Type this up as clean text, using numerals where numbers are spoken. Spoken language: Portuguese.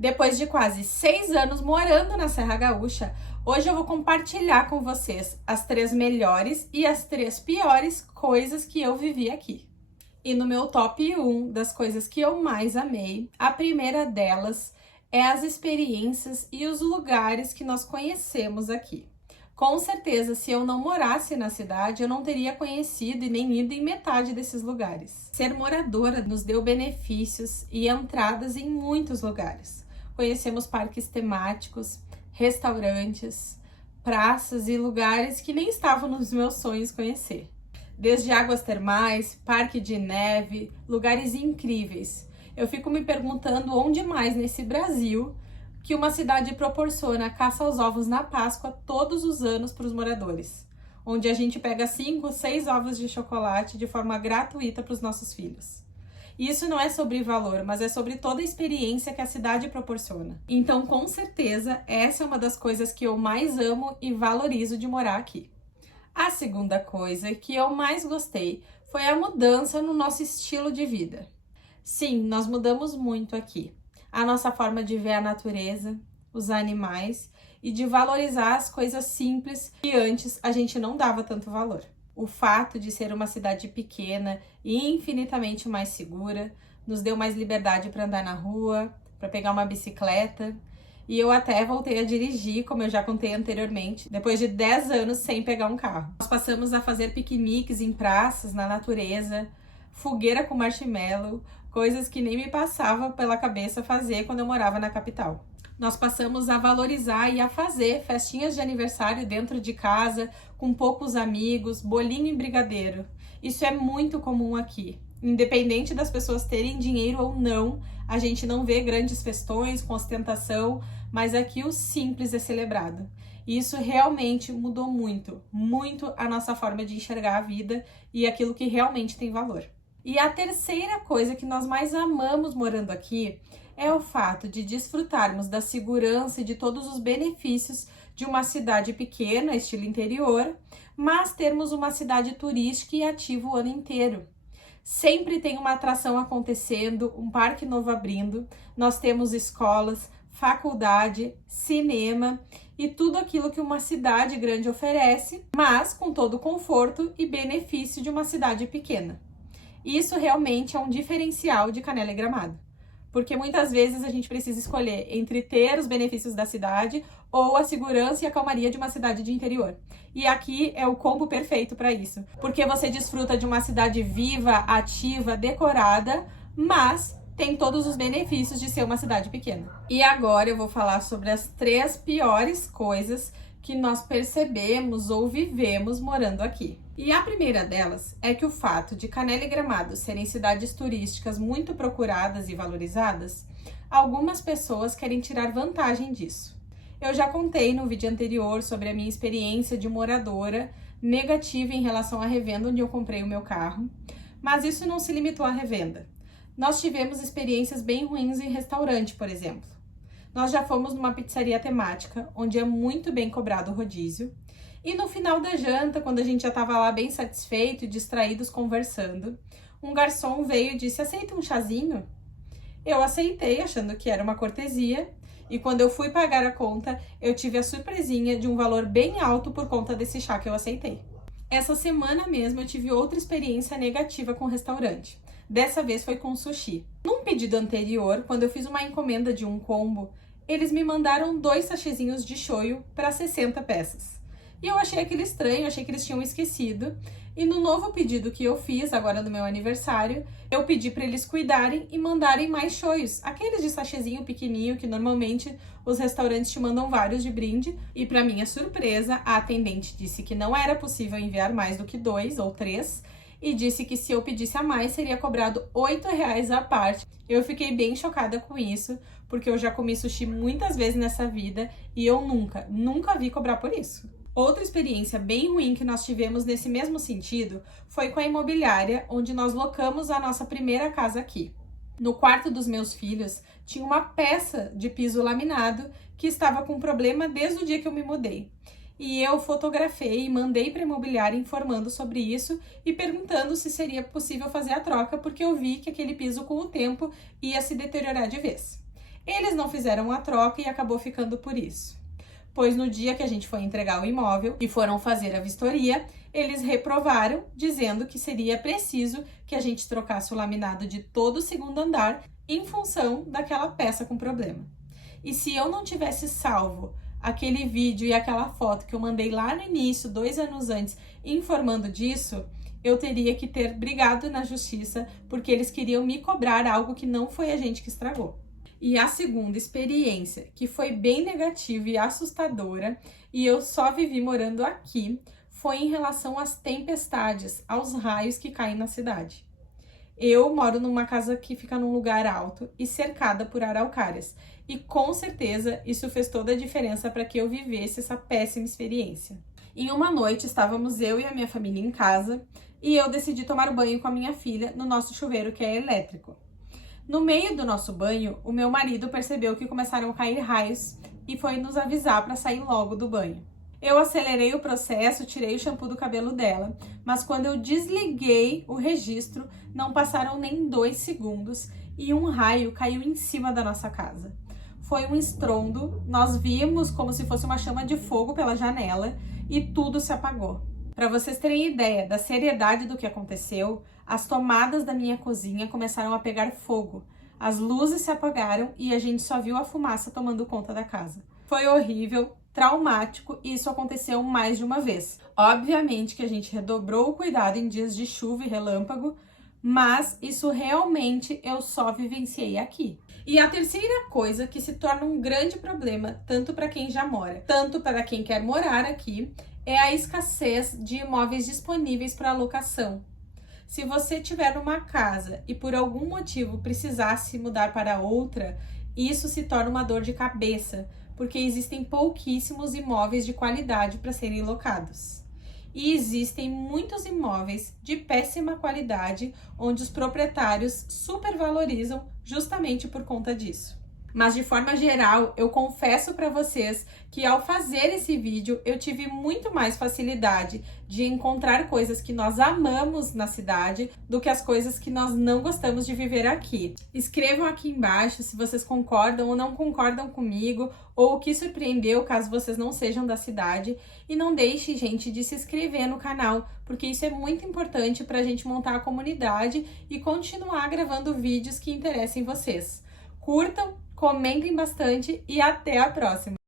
Depois de quase 6 anos morando na Serra Gaúcha, hoje eu vou compartilhar com vocês as 3 melhores e as 3 piores coisas que eu vivi aqui. E no meu top 1 das coisas que eu mais amei, a primeira delas é as experiências e os lugares que nós conhecemos aqui. Com certeza, se eu não morasse na cidade, eu não teria conhecido e nem ido em metade desses lugares. Ser moradora nos deu benefícios e entradas em muitos lugares. Conhecemos parques temáticos, restaurantes, praças e lugares que nem estavam nos meus sonhos conhecer. Desde águas termais, parque de neve, lugares incríveis. Eu fico me perguntando onde mais nesse Brasil que uma cidade proporciona caça aos ovos na Páscoa todos os anos para os moradores, onde a gente pega 5, 6 ovos de chocolate de forma gratuita para os nossos filhos. E isso não é sobre valor, mas é sobre toda a experiência que a cidade proporciona. Então, com certeza, essa é uma das coisas que eu mais amo e valorizo de morar aqui. A segunda coisa que eu mais gostei foi a mudança no nosso estilo de vida. Sim, nós mudamos muito aqui. A nossa forma de ver a natureza, os animais e de valorizar as coisas simples que antes a gente não dava tanto valor. O fato de ser uma cidade pequena e infinitamente mais segura nos deu mais liberdade para andar na rua, para pegar uma bicicleta. E eu até voltei a dirigir, como eu já contei anteriormente, depois de 10 anos sem pegar um carro. Nós passamos a fazer piqueniques em praças, na natureza, fogueira com marshmallow, coisas que nem me passava pela cabeça fazer quando eu morava na capital. Nós passamos a valorizar e a fazer festinhas de aniversário dentro de casa, com poucos amigos, bolinho e brigadeiro. Isso é muito comum aqui. Independente das pessoas terem dinheiro ou não, a gente não vê grandes festões com ostentação, mas aqui o simples é celebrado. E isso realmente mudou muito, muito a nossa forma de enxergar a vida e aquilo que realmente tem valor. E a terceira coisa que nós mais amamos morando aqui é o fato de desfrutarmos da segurança e de todos os benefícios de uma cidade pequena, estilo interior, mas termos uma cidade turística e ativa o ano inteiro. Sempre tem uma atração acontecendo, um parque novo abrindo, nós temos escolas, faculdade, cinema e tudo aquilo que uma cidade grande oferece, mas com todo o conforto e benefício de uma cidade pequena. Isso realmente é um diferencial de Canela e Gramado, porque muitas vezes a gente precisa escolher entre ter os benefícios da cidade ou a segurança e a calmaria de uma cidade de interior. E aqui é o combo perfeito para isso, porque você desfruta de uma cidade viva, ativa, decorada, mas tem todos os benefícios de ser uma cidade pequena. E agora eu vou falar sobre as 3 piores coisas que nós percebemos ou vivemos morando aqui. E a primeira delas é que o fato de Canela e Gramado serem cidades turísticas muito procuradas e valorizadas, algumas pessoas querem tirar vantagem disso. Eu já contei no vídeo anterior sobre a minha experiência de moradora negativa em relação à revenda onde eu comprei o meu carro, mas isso não se limitou à revenda. Nós tivemos experiências bem ruins em restaurante, por exemplo. Nós já fomos numa pizzaria temática, onde é muito bem cobrado o rodízio, e no final da janta, quando a gente já estava lá bem satisfeito e distraídos conversando, um garçom veio e disse: "Aceita um chazinho?" Eu aceitei, achando que era uma cortesia, e quando eu fui pagar a conta, eu tive a surpresinha de um valor bem alto por conta desse chá que eu aceitei. Essa semana mesmo eu tive outra experiência negativa com o restaurante. Dessa vez foi com sushi. Num pedido anterior, quando eu fiz uma encomenda de um combo, eles me mandaram 2 sachêzinhos de shoyu para 60 peças. E eu achei aquilo estranho, achei que eles tinham esquecido. E no novo pedido que eu fiz, agora no meu aniversário, eu pedi para eles cuidarem e mandarem mais shoyus. Aqueles de sachêzinho pequenininho que normalmente os restaurantes te mandam vários de brinde. E para minha surpresa, a atendente disse que não era possível enviar mais do que 2 ou 3. E disse que se eu pedisse a mais, seria cobrado R$8 à parte. Eu fiquei bem chocada com isso, porque eu já comi sushi muitas vezes nessa vida e eu nunca vi cobrar por isso. Outra experiência bem ruim que nós tivemos nesse mesmo sentido foi com a imobiliária, onde nós locamos a nossa primeira casa aqui. No quarto dos meus filhos, tinha uma peça de piso laminado que estava com problema desde o dia que eu me mudei. E eu fotografei e mandei para a imobiliária informando sobre isso e perguntando se seria possível fazer a troca, porque eu vi que aquele piso com o tempo ia se deteriorar de vez. Eles não fizeram a troca e acabou ficando por isso. Pois no dia que a gente foi entregar o imóvel e foram fazer a vistoria, eles reprovaram, dizendo que seria preciso que a gente trocasse o laminado de todo o segundo andar em função daquela peça com problema. E se eu não tivesse salvo aquele vídeo e aquela foto que eu mandei lá no início, 2 anos antes, informando disso, eu teria que ter brigado na justiça porque eles queriam me cobrar algo que não foi a gente que estragou. E a segunda experiência, que foi bem negativa e assustadora, e eu só vivi morando aqui, foi em relação às tempestades, aos raios que caem na cidade. Eu moro numa casa que fica num lugar alto e cercada por araucárias, e com certeza isso fez toda a diferença para que eu vivesse essa péssima experiência. Em uma noite estávamos eu e a minha família em casa, e eu decidi tomar banho com a minha filha no nosso chuveiro que é elétrico. No meio do nosso banho, o meu marido percebeu que começaram a cair raios e foi nos avisar para sair logo do banho. Eu acelerei o processo, tirei o shampoo do cabelo dela, mas quando eu desliguei o registro, não passaram nem 2 segundos e um raio caiu em cima da nossa casa. Foi um estrondo, nós vimos como se fosse uma chama de fogo pela janela e tudo se apagou. Para vocês terem ideia da seriedade do que aconteceu, as tomadas da minha cozinha começaram a pegar fogo, as luzes se apagaram e a gente só viu a fumaça tomando conta da casa. Foi horrível, traumático e isso aconteceu mais de uma vez. Obviamente que a gente redobrou o cuidado em dias de chuva e relâmpago, mas isso realmente eu só vivenciei aqui. E a terceira coisa que se torna um grande problema, tanto para quem já mora, tanto para quem quer morar aqui, é a escassez de imóveis disponíveis para locação. Se você tiver uma casa e por algum motivo precisasse mudar para outra, isso se torna uma dor de cabeça, porque existem pouquíssimos imóveis de qualidade para serem locados. E existem muitos imóveis de péssima qualidade, onde os proprietários supervalorizam justamente por conta disso. Mas de forma geral, eu confesso para vocês que ao fazer esse vídeo, eu tive muito mais facilidade de encontrar coisas que nós amamos na cidade do que as coisas que nós não gostamos de viver aqui. Escrevam aqui embaixo se vocês concordam ou não concordam comigo, ou o que surpreendeu caso vocês não sejam da cidade. E não deixe, gente, de se inscrever no canal, porque isso é muito importante para a gente montar a comunidade e continuar gravando vídeos que interessem vocês. Curtam, comentem bastante e até a próxima!